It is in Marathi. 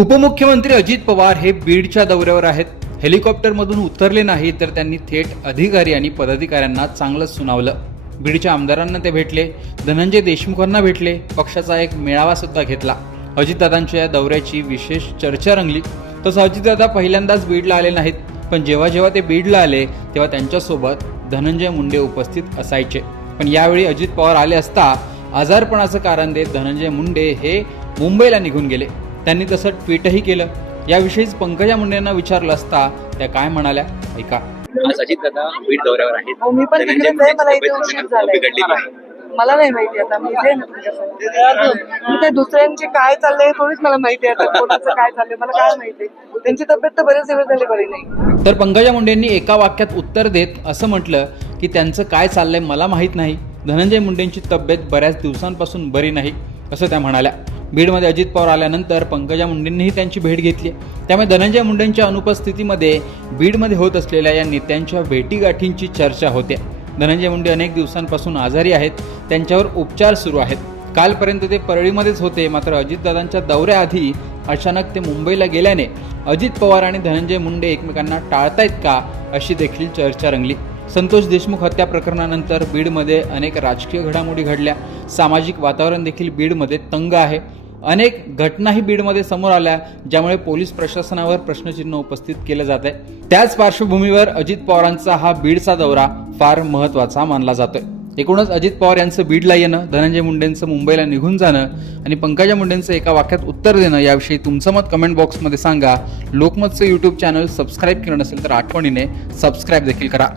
उपमुख्यमंत्री अजित पवार हे बीडच्या दौऱ्यावर आहेत. हेलिकॉप्टरमधून उतरले नाही तर त्यांनी थेट अधिकारी आणि पदाधिकाऱ्यांना चांगलंच सुनावलं. बीडच्या आमदारांना ते भेटले, धनंजय देशमुखांना भेटले, पक्षाचा एक मेळावा सुद्धा घेतला. अजितदादांच्या या दौऱ्याची विशेष चर्चा रंगली. तसं अजितदादा पहिल्यांदाच बीडला आले नाहीत, पण जेव्हा जेव्हा ते बीडला आले तेव्हा त्यांच्यासोबत धनंजय मुंडे उपस्थित असायचे. पण यावेळी अजित पवार आले असता आजारपणाचं कारण देत धनंजय मुंडे हे मुंबईला निघून गेले. त्यांनी तसं ट्विटही केलं. याविषयीच पंकजा मुंडेंना विचारलं असता त्या काय म्हणाल्या ऐका. आज अजितदादा बीड दौऱ्यावर आहेत. मी पण तिकडेच आहे. मला इथे उशीर झालाय. मला नाही माहिती आता. मी इथे ना तुमच्यासोबत. ते दुसऱ्यांचे काय चाललंय थोडीच मला माहिती आहे. कोणाचं काय चाललंय मला काय माहिती. त्यांची तब्येत तर बरेच दिवस झाले बरी नाही. तर पंकजा मुंडेंनी एका वाक्यात उत्तर देत असं म्हटलं की त्यांचं काय चाललंय मला माहीत नाही. धनंजय मुंडेंची तब्येत बऱ्याच दिवसांपासून बरी नाही असं त्या म्हणाल्या. बीडमध्ये अजित पवार आल्यानंतर पंकजा मुंडेंनीही त्यांची भेट घेतली. त्यामुळे धनंजय मुंडेंच्या अनुपस्थितीमध्ये बीडमध्ये होत असलेल्या या नेत्यांच्या भेटीगाठींची चर्चा होते. धनंजय मुंडे अनेक दिवसांपासून आजारी आहेत. त्यांच्यावर उपचार सुरू आहेत. कालपर्यंत ते परळीमध्येच होते. मात्र अजितदादांच्या दौऱ्याआधी अचानक ते मुंबईला गेल्याने अजित पवार आणि धनंजय मुंडे एकमेकांना टाळतायत का अशी देखील चर्चा रंगली. संतोष देशमुख हत्या प्रकरणानंतर बीडमध्ये अनेक राजकीय घडामोडी घडल्या. सामाजिक वातावरण देखील बीडमध्ये तंग आहे. अनेक घटनाही बीडमध्ये समोर आल्या, ज्यामुळे पोलीस प्रशासनावर प्रश्नचिन्ह उपस्थित केलं जात आहे. त्याच पार्श्वभूमीवर अजित पवारांचा हा बीडचा दौरा फार महत्त्वाचा मानला जातोय. एकूणच अजित पवार यांचं बीडला येणं, धनंजय मुंडेंचं मुंबईला निघून जाणं आणि पंकजा मुंडेंचं एका वाक्यात उत्तर देणं याविषयी तुमचं मत कमेंट बॉक्समध्ये सांगा. लोकमतचं यूट्यूब चॅनल सबस्क्राईब केलं नसेल तर आठवणीने सबस्क्राईब देखील करा.